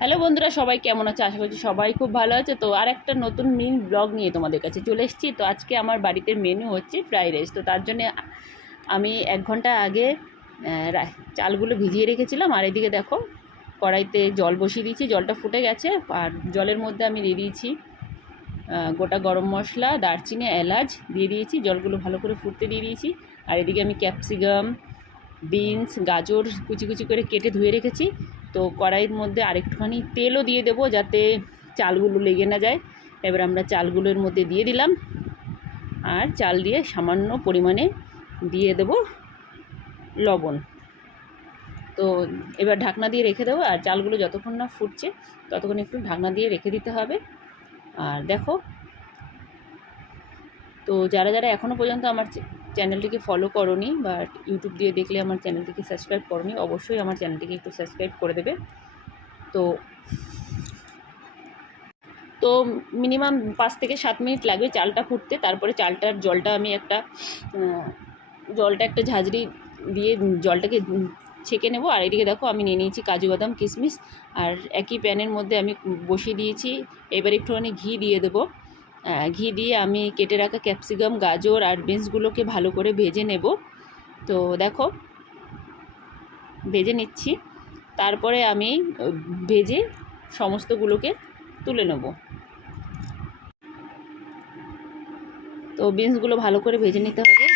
Hello বন্ধুরা, সবাই কেমন আছে? আশা করছি সবাই খুব ভালো আছে। তো আর একটা নতুন মিনি ব্লগ নিয়ে তোমাদের কাছে চলে এসেছি। তো আজকে আমার বাড়িতে মেনু হচ্ছে ফ্রাইড রাইস। তো তার জন্য আমি 1 ঘন্টা আগে চালগুলো ভিজিয়ে রেখেছিলাম। আর এদিকে দেখো, কড়াইতে জল বসিয়ে দিয়েছি, জলটা ফুটে গেছে। আর জলের মধ্যে আমি দিয়ে দিয়েছি গোটা গরম মশলা, দারচিনি, এলাচ দিয়ে দিয়েছি। জলগুলো ভালো করে ফুটতে দিয়ে দিয়েছি। আর এদিকে আমি ক্যাপসিকাম, বিনস, গাজর কুচি কুচি করে কেটে ধুয়ে রেখেছি। তো কড়াইয়ের মধ্যে আরেকটুখানি তেলও দিয়ে দেবো যাতে চালগুলো লেগে না যায়। এবার আমরা চালগুলোর মধ্যে দিয়ে দিলাম, আর চাল দিয়ে সামান্য পরিমাণে দিয়ে দেব লবণ। তো এবার ঢাকনা দিয়ে রেখে দেবো। আর চালগুলো যতক্ষণ না ফুটছে ততক্ষণ একটু ঢাকনা দিয়ে রেখে দিতে হবে। আর দেখো, তো যারা যারা এখনও পর্যন্ত আমার চ্যানেলটিকে ফলো করোনি বা ইউটিউব দিয়ে দেখলে আমার চ্যানেলটিকে সাবস্ক্রাইব করোনি, অবশ্যই আমার চ্যানেলটিকে একটু সাবস্ক্রাইব করে দেবে। তো তো মিনিমাম 5 থেকে 7 মিনিট লাগবে চালটা ফুটতে। তারপরে জলটা আমি একটা ঝাঁঝরি দিয়ে জলটাকে ছেঁকে নেব। আর এদিকে দেখো, আমি নিয়ে নিয়েছি কাজু বাদাম, কিশমিশ। আর একই প্যানের মধ্যে আমি বসিয়ে দিয়েছি। এবার একটুখানি ঘি দিয়ে দেবো। ঘি দিয়ে আমি কেটে রাখা ক্যাপসিকাম, গাজর আর বিনসগুলোকে ভালো করে ভেজে নেব। তো দেখো, ভেজে নিচ্ছি। তারপরে আমি ভেজে সমস্তগুলোকে তুলে নেব। তো বিনসগুলো ভালো করে ভেজে নিতে হবে।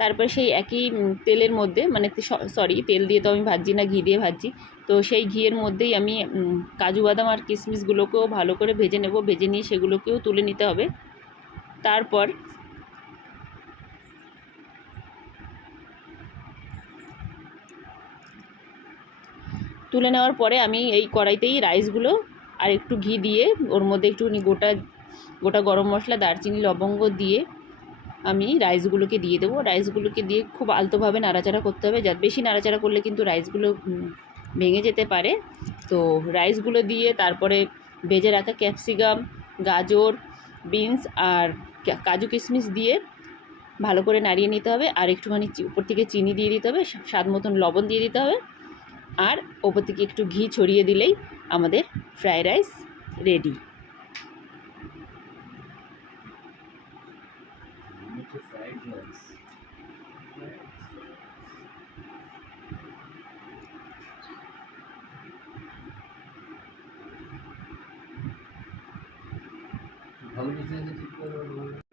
তারপরে সেই একই তেলের মধ্যে, মানে তেল দিয়ে তো আমি ভাজছি না, ঘি দিয়ে ভাজছি। তো সেই ঘিয়ের মধ্যেই আমি কাজু বাদাম আর কিশমিশগুলোকেও ভালো করে ভেজে নেব। ভেজে নিয়ে সেগুলোকেও তুলে নিতে হবে। তারপর তুলে নেওয়ার পরে আমি এই কড়াইতেই রাইসগুলো আর একটু ঘি দিয়ে ওর মধ্যে একটুখানি গোটা গরম মশলা, দারচিনি, লবঙ্গ দিয়ে আমি রাইসগুলোকে দিয়ে দেবো। রাইসগুলোকে দিয়ে খুব আলতোভাবে নাড়াচাড়া করতে হবে। বেশি নাড়াচাড়া করলে কিন্তু রাইসগুলো ভেঙে যেতে পারে। তো রাইসগুলো দিয়ে তারপরে ভেজে রাখা ক্যাপসিকাম, গাজর, বিনস আর কাজু কিশমিশ দিয়ে ভালো করে নাড়িয়ে নিতে হবে। আর একটুখানি উপর থেকে চিনি দিয়ে দিতে হবে, স্বাদ মতন লবণ দিয়ে দিতে হবে। আর ওপর থেকে একটু ঘি ছড়িয়ে দিলেই আমাদের ফ্রাইড রাইস রেডি। ভালো কিছু